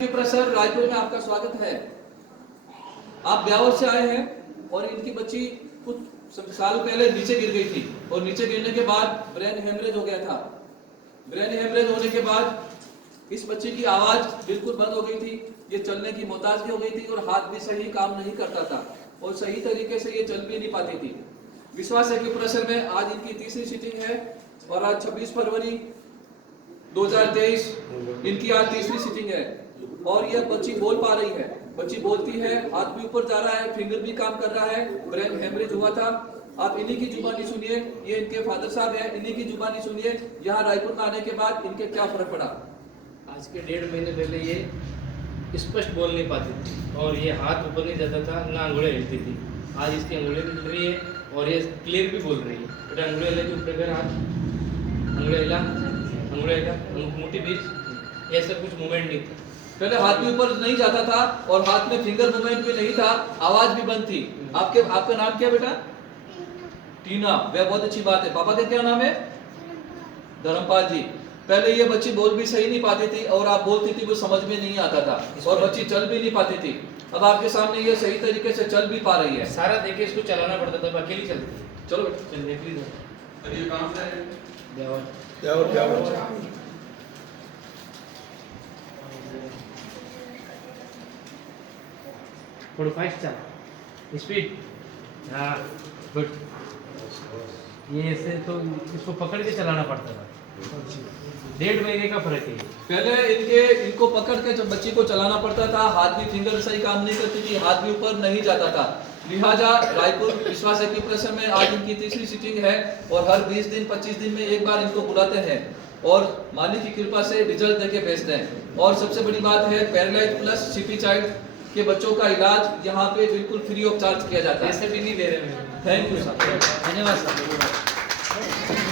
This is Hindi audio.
सर रायपुर में आपका स्वागत है। आप ब्यावर से आए हैं और इनकी बच्ची कुछ साल पहले नीचे गिर गई थी और नीचे गिरने के बाद ब्रेन हेमरेज हो गया था। ब्रेन हेमरेज होने के बाद इस बच्ची की आवाज बिल्कुल बंद हो गई थी, ये चलने की मोहताजगी हो गई थी और हाथ भी सही काम नहीं करता था और सही तरीके से ये चल भी नहीं पाती थी। विश्वास एक्यूप्रेशर में आज इनकी तीसरी सीटिंग है और आज 26 फरवरी 2023 इनकी आज तीसरी सीटिंग है और यह बच्ची बोल पा रही है। बच्ची बोलती है, हाथ भी ऊपर जा रहा है, फिंगर भी काम कर रहा है। ब्रेन हेमरेज हुआ था। आप इन्हीं की जुबानी सुनिए, ये इनके फादर साहब हैं, इन्हीं की जुबानी सुनिए यहाँ रायपुर में आने के बाद इनके क्या फर्क पड़ा। आज के 1.5 महीने पहले ये स्पष्ट बोल नहीं पाती थी और ये हाथ ऊपर नहीं जाता था, ना अंगुलियाँ हिलती थी। आज इसकी अंगुलियाँ भी हिल रही है और ये क्लियर भी बोल रही है। बेटा अंगुलियाँ हिला, ऊपर कर हाथ, अंगुलियाँ हिला, अंगुलियाँ हिला, मुट्ठी बीच, ऐसा कुछ मूवमेंट नहीं था। पहले हाथ भी ऊपर नहीं जाता था और हाथ में फिंगर मूवमेंट भी नहीं था, आवाज भी बंद थी। आपका नाम क्या बेटा? टीना। वह बहुत अच्छी बात है। पापा का क्या नाम है? धर्मपाल जी। पहले ये बच्ची बोल भी सही नहीं पाती थी और आप बोलती थी वो समझ में नहीं आता था और बच्ची चल भी नहीं पाती थी। अब आपके सामने ये सही तरीके से चल भी पा रही है। सारा देखिए इसको चलाना पड़ता था, अकेली चलती थी। चलो चल देख लीजिए। ये काम है ब्यावर 45 चल स्पीड। हाँ गुड। ये ऐसे तो इसको पकड़ के चलाना पड़ता था। 1.5 महीने का फर्क है। पहले इनको पकड़ के जब बच्ची को चलाना पड़ता था, हाथ भी फिंगर सही काम नहीं करती थी, हाथ भी ऊपर नहीं जाता था। लिहाजा रायपुर विश्वास एक्यूप्रेशर में आज इनकी तीसरी सीटिंग है और हर 20 दिन 25 दिन में एक बार इनको बुलाते हैं और मालिक की कृपा से रिजल्ट देके भेजते हैं। और सबसे बड़ी बात है, पैरालाइज प्लस सीपी चाइल्ड के बच्चों का इलाज यहाँ पे बिल्कुल फ्री ऑफ चार्ज किया जाता है। पैसे भी नहीं दे रहे हैं। Thank you sir. धन्यवाद सर।